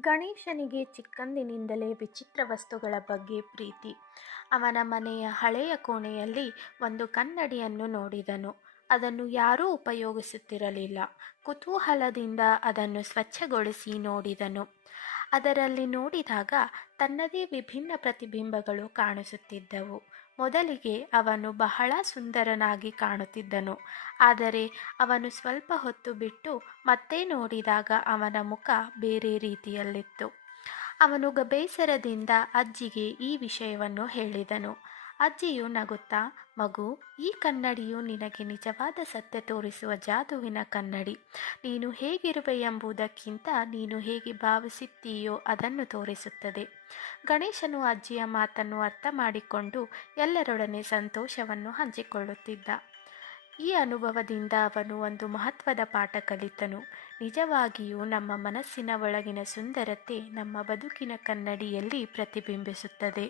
ಗಣೇಶನಿಗೆ ಚಿಕ್ಕಂದಿನಿಂದಲೇ ವಿಚಿತ್ರ ವಸ್ತುಗಳ ಬಗ್ಗೆ ಪ್ರೀತಿ. ಅವನ ಮನೆಯ ಹಳೆಯ ಕೋಣೆಯಲ್ಲಿ ಒಂದು ಕನ್ನಡಿಯನ್ನು ನೋಡಿದನು. ಅದನ್ನು ಯಾರೂ ಉಪಯೋಗಿಸುತ್ತಿರಲಿಲ್ಲ. ಕುತೂಹಲದಿಂದ ಅದನ್ನು ಸ್ವಚ್ಛಗೊಳಿಸಿ ನೋಡಿದನು. ಅದರಲ್ಲಿ ನೋಡಿದಾಗ ತನ್ನದೇ ವಿಭಿನ್ನ ಪ್ರತಿಬಿಂಬಗಳು ಕಾಣಿಸುತ್ತಿದ್ದವು. ಮೊದಲಿಗೆ ಅವನು ಬಹಳ ಸುಂದರನಾಗಿ ಕಾಣುತ್ತಿದ್ದನು. ಆದರೆ ಅವನು ಸ್ವಲ್ಪ ಹೊತ್ತು ಬಿಟ್ಟು ಮತ್ತೆ ನೋಡಿದಾಗ ಅವನ ಮುಖ ಬೇರೆ ರೀತಿಯಲ್ಲಿತ್ತು. ಅವನು ಗಬೇಸರದಿಂದ ಬೇಸರದಿಂದ ಅಜ್ಜಿಗೆ ಈ ವಿಷಯವನ್ನು ಹೇಳಿದನು. ಅಜ್ಜಿಯು ನಗುತ್ತಾ, ಮಗು, ಈ ಕನ್ನಡಿಯು ನಿನಗೆ ನಿಜವಾದ ಸತ್ಯ ತೋರಿಸುವ ಜಾದುವಿನ ಕನ್ನಡಿ. ನೀನು ಹೇಗಿರುವೆ ಎಂಬುದಕ್ಕಿಂತ ನೀನು ಹೇಗೆ ಭಾವಿಸುತ್ತೀಯೋ ಅದನ್ನು ತೋರಿಸುತ್ತದೆ ಗಣೇಶನು ಅಜ್ಜಿಯ ಮಾತನ್ನು ಅರ್ಥ ಮಾಡಿಕೊಂಡು ಎಲ್ಲರೊಡನೆ ಸಂತೋಷವನ್ನು ಹಂಚಿಕೊಳ್ಳುತ್ತಿದ್ದ. ಈ ಅನುಭವದಿಂದ ಅವನು ಒಂದು ಮಹತ್ವದ ಪಾಠ ಕಲಿತನು. ನಿಜವಾಗಿಯೂ ನಮ್ಮ ಮನಸ್ಸಿನ ಒಳಗಿನ ಸುಂದರತೆ ನಮ್ಮ ಬದುಕಿನ ಕನ್ನಡಿಯಲ್ಲಿ ಪ್ರತಿಬಿಂಬಿಸುತ್ತದೆ.